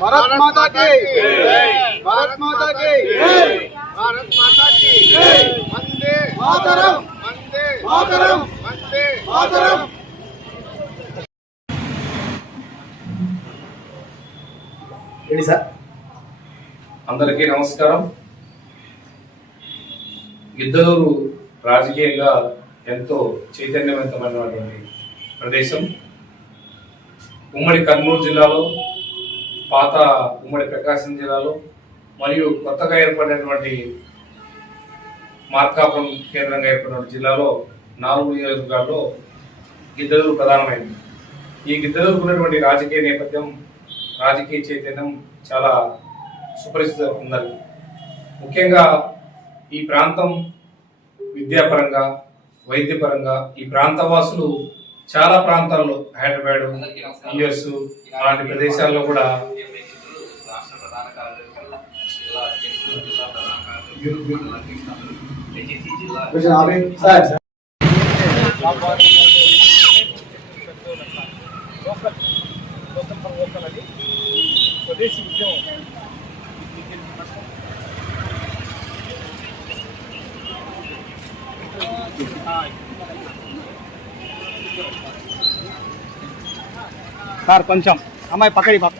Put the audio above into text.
भारत माता की भारत माता की भारत माता की वंदे मातरम वंदे मातरम वंदे मातरम ಹೇಳಿ ಸರ್ అందరికీ నమస్కారం. గిద్దలూరు రాజకీయంగా ఎంతో చైతన్యవంతమైనటువంటి ప్రదేశం. ఉమ్మడి కర్నూలు జిల్లాలో పాత ఉమ్మడి ప్రకాశం జిల్లాలో మరియు కొత్తగా ఏర్పడినటువంటి మార్కాపురం కేంద్రంగా ఏర్పడిన జిల్లాలో నాలుగు నియోజకవర్గాల్లో గిద్దలూరు ప్రధానమైంది. ఈ గిద్దలూరుకు ఉన్నటువంటి రాజకీయ నేపథ్యం రాజకీయ చైతన్యం చాలా సుపరిచితం ఉన్నది ముఖ్యంగా ఈ ప్రాంతం విద్యాపరంగా వైద్యపరంగా ఈ ప్రాంతవాసులు చాలా ప్రాంతాల్లో హైదరాబాద్ యుఎస్ అలాంటి ప్రదేశాల్లో కూడా స్వదేశీ ఉద్యమం సార్ కొంచెం అమ్మాయి పక్కడి పక్క.